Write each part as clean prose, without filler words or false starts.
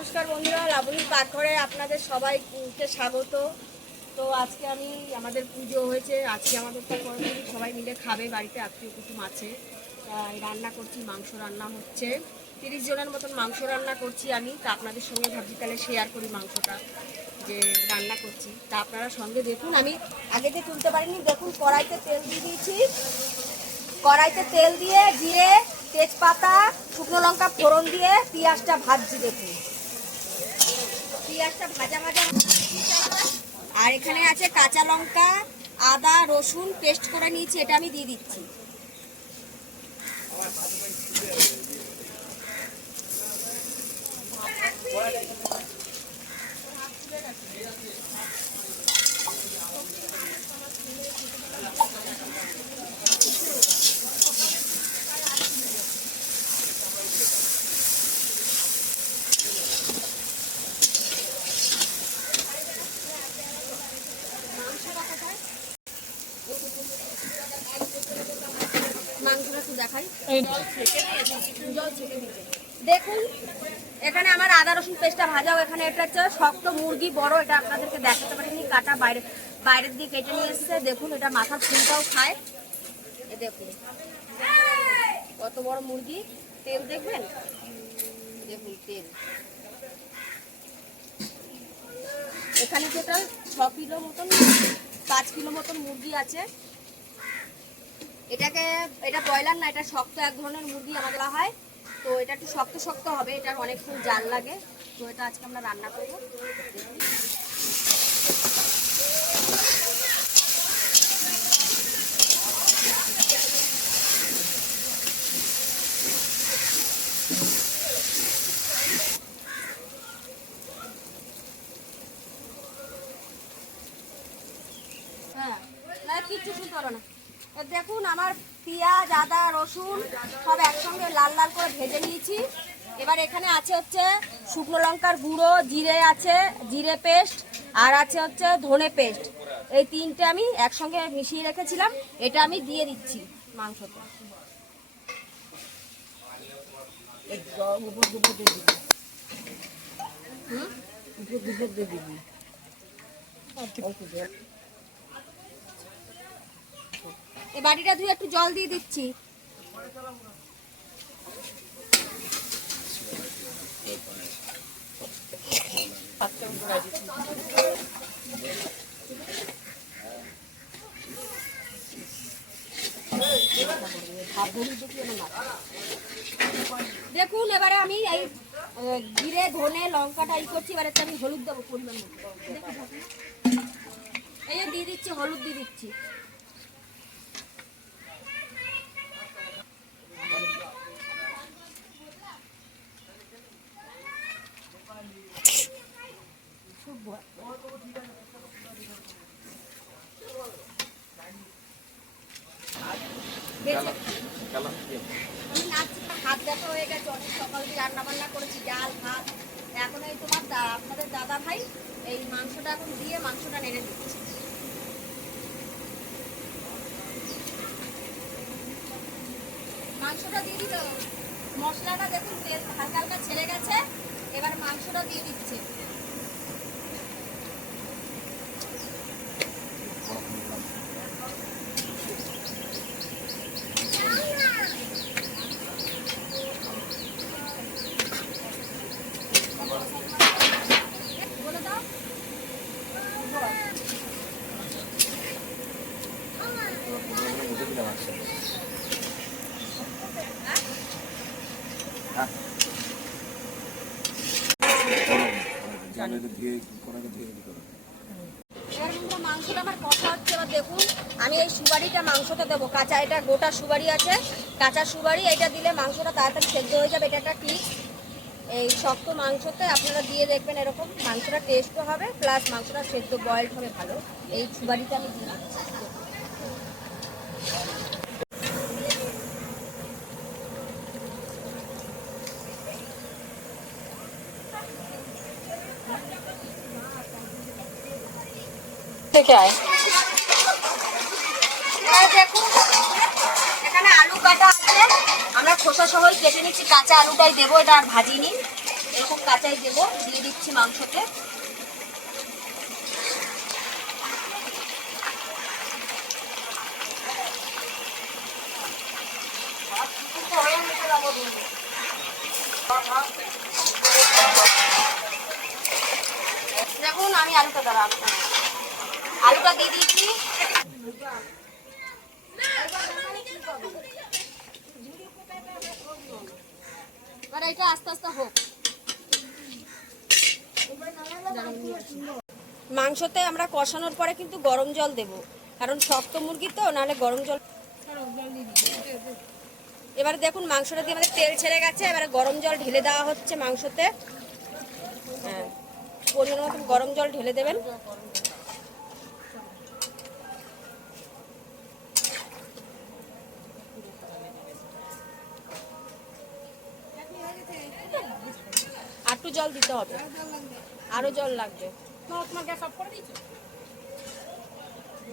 নমস্কার বন্ধুরা, লাবণীর পাকঘরে আপনাদের সবাইকে স্বাগত। তো আজকে আমি আমাদের পুজো হয়েছে, আজকে আমাদের তো সবাই মিলে খাবে, বাড়িতে আত্মীয় কুটুম আছে। তাই রান্না করছি, মাংস রান্না হচ্ছে, 30 জনের মতন মাংস রান্না করছি আমি। তা আপনাদের সঙ্গে ভাবছি তাহলে শেয়ার করি মাংসটা যে রান্না করছি। তা আপনারা সঙ্গে দেখুন। আমি আগেতে তুলতে পারিনি, দেখুন কড়াইতে তেল দিয়ে দিয়েছি। কড়াইতে তেল দিয়ে জিরে, তেজপাতা, শুকনো লঙ্কা ফোড়ন দিয়ে পেঁয়াজটা ভাজছি। দেখুন পেঁয়াজটা ভাজা ভাজা। আর এখানে আছে কাঁচা লঙ্কা, আদা, রসুন পেস্ট করে নিয়েছি, এটা আমি দিয়ে দিচ্ছি। মাংসটা একটু দেখাই, দেখুন এখানে আমার আদা রসুন পেস্টটা ভাজাও। এখানে এটা হচ্ছে শক্ত মুরগি, বড়, এটা আপনাদেরকে দেখাতে পারিনি, কাটা বাইরের দিকে কেটে নিয়ে এসছে। দেখুন এটা মাথার ফুলটাও খায়। এ দেখুন কত বড় মুরগি। তেল দেখবেন, দেখুন তেল। এখানে যেটা 6 কিলো মতন, 5 কিলো মতন মুরগি আছে। এটা ব্রয়লার না, এটা শক্ত এক ধরনের মুরগি আমাদের হয়। তো এটা একটু শক্ত শক্ত হবে, এটার অনেকক্ষণ জাল লাগে। তো এটা আজকে আমরা রান্না করবো। হ্যাঁ, কিচ্ছু শুনতে পারো না। দেখুন আমার পেঁয়াজ, আদা, রসুন সব একসঙ্গে লাল লাল করে ভেজে নিয়েছি। এবার এখানে আছে হচ্ছে শুকনো লঙ্কার গুঁড়ো, জিরে আছে, জিরে পেস্ট, আর আছে হচ্ছে ধনে পেস্ট। এই তিনটে আমি একসঙ্গে মিশিয়ে রেখেছিলাম, এটা আমি দিয়ে দিচ্ছি মাংসতে। এই বাটিটা ধুয়ে একটু জল দিয়ে দিচ্ছি। দেখুন এবারে আমি এই জিরে ধনে লঙ্কাটা করছি। এবারে আমি হলুদ দেবো পরিমাণ মতো। এই যে দিয়ে দিচ্ছি, হলুদ দিয়ে দিচ্ছি। হাত দেখা হয়ে গেছে, অনেক সকাল দিয়ে রান্না বান্না করেছি, ডাল ভাত। এখন এই তোমার আপনাদের দাদা ভাই এই মাংসটা এখন দিয়ে মাংসটা নেড়ে দিচ্ছে। মাংসটা দিয়ে দিল, মশলাটা দেখুন তেল হালকা হালকা ছেড়ে গেছে। এবার মাংসটা দিয়ে দিচ্ছে। মাংসটা আমার কষা হচ্ছে। এবার দেখুন আমি এই সুবারিটা মাংসটা দেবো, কাঁচা, এটা গোটা সুবারি আছে, কাঁচা সুবারি। এটা দিলে মাংসটা তাড়াতাড়ি সেদ্ধ হয়ে যাবে, এটা একটা টিপস। এই শক্ত মাংসতে আপনারা দিয়ে দেখবেন, এরকম মাংসটা টেস্টও হবে, প্লাস মাংসটা সেদ্ধ বয়েলড হবে ভালো। এই সুবারিটা আমি দিয়ে দিচ্ছি। দেখুন এখানে আলু কাটা আছে, আমরা খোসা সহই কেটে নিচ্ছি, কাঁচা আলুটাই দেবো, এটা আর ভাজিনি। এই রকম কাঁচাই দেবো, দিয়ে দিচ্ছি মাংসতে। দেখুন আমি আলুটা দিয়ে দিচ্ছি। এবার এটা আস্তে আস্তে হোক। মাংসতে আমরা কষানোর পরে কিন্তু গরম জল দেব, কারণ শক্ত মুরগি তো, নাহলে গরম জল। এবারে দেখুন মাংসটা দিয়ে আমাদের তেল ছেড়ে গেছে, এবারে গরম জল ঢেলে দেওয়া হচ্ছে মাংসতে। হ্যাঁ, পরিমাণ মতন গরম জল ঢেলে দেবেন। একটু জল দিতে হবে, আরো জল লাগবে।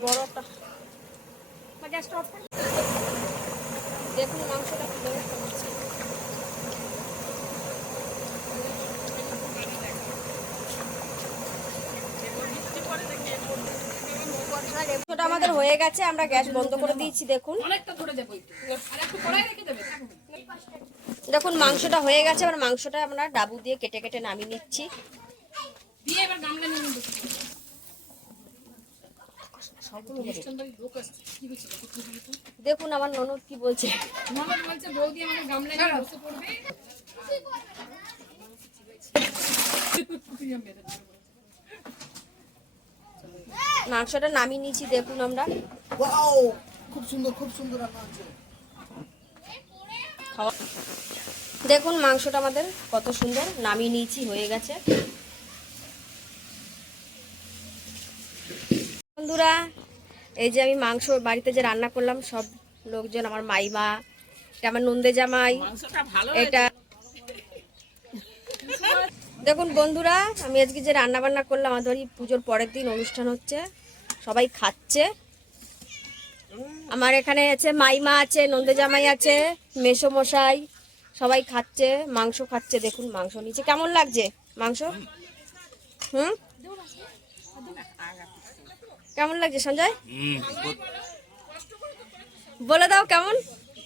বড়টা দেখুন মাংসটা কিভাবে কমেছে। মাংসটা আমাদের হয়ে গেছে, আমরা গ্যাস বন্ধ করে দিয়েছি। দেখুন দেখুন মাংসটা হয়ে গেছে। এবার মাংসটা আমরা ডাবু দিয়ে কেটে কেটে নামিয়ে নিচ্ছি। দেখুন আমার ননদ কি বলছে। মাংসটা নামিয়ে নিয়েছি। দেখুন আমরা খুব সুন্দর খুব সুন্দর দেখুন মাংসটা আমাদের কত সুন্দর নামিয়ে নিয়েছি, হয়ে গেছে। বন্ধুরা এই যে আমি মাংস বাড়িতে যে রান্না করলাম, সব লোকজন, আমার মাইমা, আমার নন্দে জামাই, এটা দেখুন বন্ধুরা আমি আজকে যে রান্না বান্না করলাম, আমাদের বাড়ি পুজোর পরের দিন অনুষ্ঠান হচ্ছে, সবাই খাচ্ছে। আমার এখানে আছে মাইমা আছে, নন্দে জামাই আছে, মেসো মশাই, সবাই খাচ্ছে, মাংস খাচ্ছে। দেখুন মাংস নিচে কেমন লাগছে মাংস। কেমন লাগছে সঞ্জয়, বলে দাও কেমন।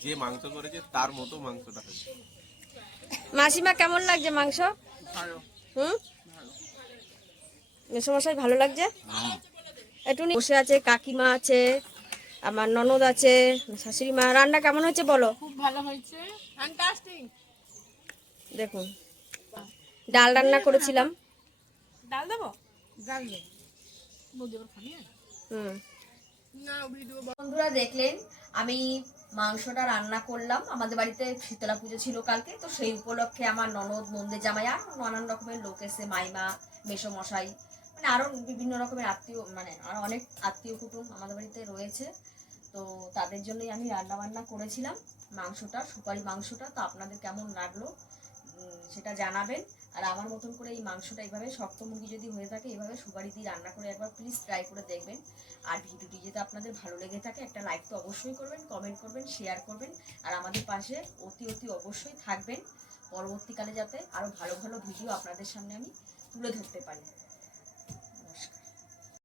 যে মাংস করেছে তার মতো মাংসটা হয়েছে। মাসিমা কেমন লাগছে মাংস? মেসোমশাই ভালো লাগছে। একটু বসে আছে, কাকিমা আছে, আমার ননদ আছে, শাশুড়ি মা। রান্না কেমন হয়েছে বলো? খুব ভালো হয়েছে, ফ্যান্টাস্টিক। দেখুন ডাল রান্না করেছিলাম। ডাল দেবো, ডাল দেবো। বন্ধুরা দেখলেন আমি মাংসটা রান্না করলাম। আমাদের বাড়িতে শীতলা পুজো ছিল কালকে, তো সেই উপলক্ষে আমার ননদ, নন্দে জামাই আর নানান রকমের লোক এসে, মাইমা, মেসো মশাই, মানে আরো বিভিন্ন রকমের আত্মীয়, মানে আরো অনেক আত্মীয় কুটুম আমাদের বাড়িতে রয়েছে। তো তাদের জন্যই আমি রান্না বান্না করেছিলাম মাংসটা, সুপারি মাংসটা। তো আপনাদের কেমন লাগলো সেটা জানাবেন। আর আমার মতন করে এই মাংসটা এইভাবে, শক্ত মুরগি যদি হয়ে থাকে, এইভাবে সুপারি দিয়ে রান্না করে একবার প্লিজ ট্রাই করে দেখবেন। আর ভিডিওটি যদি আপনাদের ভালো লেগে থাকে, একটা লাইক তো অবশ্যই করবেন, কমেন্ট করবেন, শেয়ার করবেন। আর আমাদের পাশে অতি অবশ্যই থাকবেন, পরবর্তীকালে যাতে আরও ভালো ভালো ভিডিও আপনাদের সামনে আমি তুলে ধরতে পারি।